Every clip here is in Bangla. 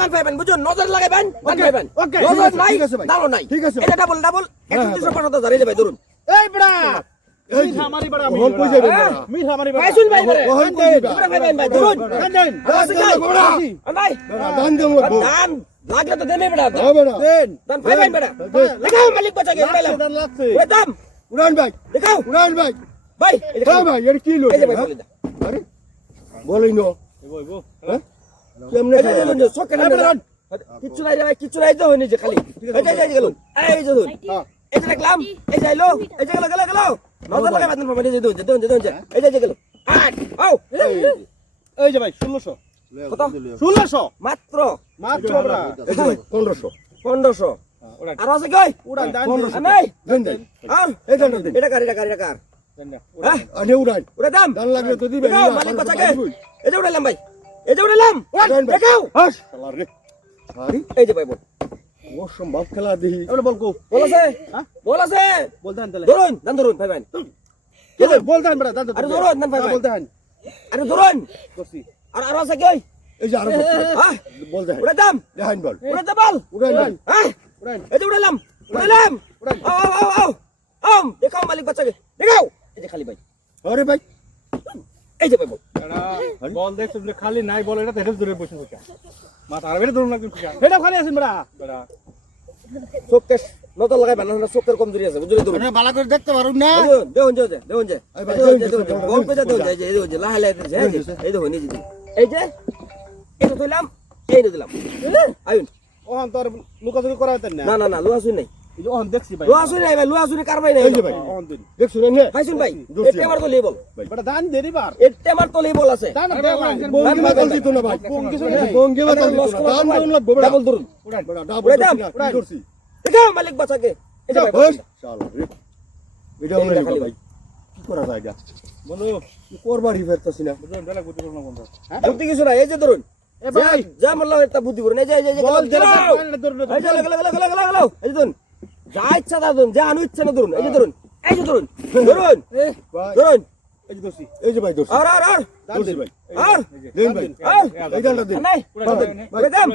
দান পাইবেন বুঝুন? নজর লাগাইবেন দান পাইবেন নজর নাই আছে নাই। ঠিক আছে এটা ডাবল ডাবল একশো হ্যাঁ, দুশো পঞ্চাশ হাজার এই যে ধরুন। এই বড়া! হ্যাঁ। লাগলে তো দেবে হ্যাঁ, পাইবেন লাগাও মালিক উড়াইলাম লাগছে দাম। উড়ান ভাই। দেখাও। উড়ান ভাই। ভাই এই যে হ্যাঁ ভাই এর কি লোক এই যে ভাই বলে দাও আরে বলেই নো বই বই হ্যাঁ? দান। কিচ্ছু নাই রে ভাই কিচ্ছু নাই তো হয়নি যে খালি এই যে এই যে গেল এই যে হ্যাঁ এই যে দেখলাম এই যে এই যে গেল গেল গেল নজর লাগাই বাদন পাবেন এই যে দুন দুন দুন এই যে গেল আট আও এই যে ভাই 1600 কত 1600 মাত্র মাত্র ভাই 1500 পনেরোশো উড়ান আর আছে কই উড়ান দান নাই দেন দেন আর এই দিন এটা কার এটা কার এটা কার হ্যাঁ আরে উড়ান ওটা দাম দান লাগলে তো দিবেন মালিক বাঁচাকে এই যে উড়াইলাম ভাই এই যে দেখাও। এই ভাই বল। অসম্ভব খেলা দেখি। এবারে বল কো। বল আছে। হ্যাঁ? বল আছে। বল দেন তাহলে। ধরুন। দান ধরুন ভাই ভাই। কে দেন বল দেন বড়া দান আরে ধরুন দান ভাই ভাই। বল দেন। আরে ধরুন। করছি আর আর আছে কই? এই যে আরও হ্যাঁ। বল দে ওটা দাম। দেখাইন বল। ওটা দে বল। উড়ান হ্যাঁ। উড়ান এই যে উড়াইলাম উড়াইলাম উড়ান। আও আও আও আও। আও দেখাও মালিক বাচ্চাকে। দেখাও। এই যে খালি ভাই। আরে ভাই এই যে ভাই বল বল দেখছ খালি নাই বল এটা হেঁটে ধরে বসে বসে। মাথা আর বেড়ে ধরুন লাগবে এটা খালি আছেন বড়া। চোখকে নজর লাগাইবেন না চোখের কমজোরি আছে বুঝলি তো? বালা করে দেখতে পারুন না? দেখুন যে দেখুন যে এই ভাই, দেখুন যে এই দেখুন যে লাহে লাহে এই যে। এই দেখুন এই যে এই যে এটা দিলাম এই দিলাম আইন ওহন তোর লুকাচুরি করা হতেন না? না না না লোহা নাই। এই যে ওহন দেখছি ভাই লোহা শুন ভাই লোহা শুনে কারবাই নাই এই যে ভাই ওহন দিন দেখছুন না ভাই শুন ভাই এটা আমার তো লেবল বড়া দান দেরি বার এটা আমার তো লেবল আছে দান আরে দে ভাই, ভাই বঙ্গি ভাই, বাতাল ভাই, দিত না ভাই বঙ্গি নেই। বঙ্গি না দান দেউন লাগবো ডাবল ধরুন বড়া ডাবল দাম। করছি দেখাও মালিক বাচ্চাকে এই যে ভাই শালা রে এটা এই হলো ভাই কি করা যায় গা বন্ধু কি করবারই ফেরতাছি না বুঝলেন বেলা বুদ্ধি করো না বন্ধু বুদ্ধি কিছু না এই যে ধরুন এ ভাই যা মল্লা একটা বুদ্ধি করুন এই যে এই যে বল। দেন এই যে গেলো, গেলো, গেলো, গেলো, গেলো। এই যে ধরুন যা ইচ্ছা তা ধরুন যা আনু ইচ্ছা না ধরুন এই যে ধরুন এই যে ধরুন ধরুন ভাই ধরুন এই যে দোষী এই যে ভাই দোষ আর আর আর দোষী ভাই আর দেন ভাই আর এই দানটা দিন নাই ভাই, দাম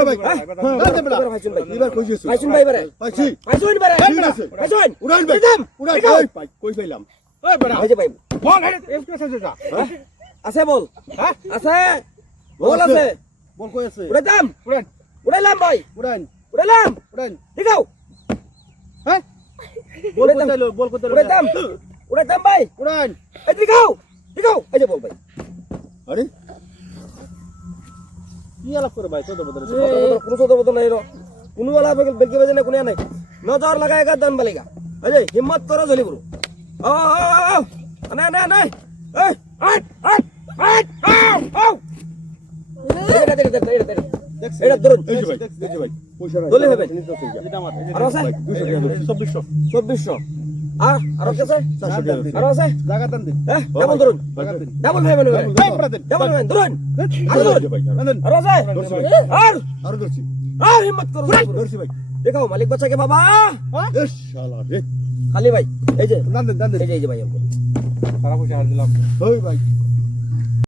ভাই, হ্যাঁ ভাই, দান দে বড়া এবার ভাইছুন ভাই এবার কই গেছো ভাইছুন ভাই এবারে পাইছি ভাইছুন এবারে ঠিক আছে। ভাইছুন উড়ান ভাই এই দাম উড়ান ভাই কই পাইলাম ওই বেড়া এই ভাই বল যা আছে বল হ্যাঁ আছে বল আছে বল কই আছে উড়ান উড়াইলাম ভাই উড়ান উড়ালাম। উড়ান। দেখাও। হ্যাঁ? বল কোথায় লো উড়াতাম উড়াতাম ভাই। উড়ান। এই দেখাও। দেখাও। এই যে বল ভাই। আরে। কি আলাপ করে ভাই? চোদ্দ নাই কোনো আলাপ বেলকে বেজে নাই কোনো নাই। নজর লাগায় গা দান বালিগা अरे हिम्मत करो जली गुरु ओ नहीं नहीं नहीं ए हट हट हट आओ आओ এটা ধরুন দলি হবে। এটা আমার আর আছে? ভাই 200 চব্বিশশো। চব্বিশশো। আর আর আছে? 400 আর আছে? জায়গা দান দিন হ্যাঁ ডাবল ধরুন। ডাবল ভাই মানে ডাবল ভাই ধরুন। আর ধরুন। আর আছে? আর। আরও দোষী আর হিম্মত। দোষী ভাই। দেখাও মালিক বাচ্চাকে বাবা? শালা রে। খালি ভাই এই যে। দান দিন দান দিন। এই যে ভাই আমাকে। সারা পয়সা হার দিলাম। ওই ভাই।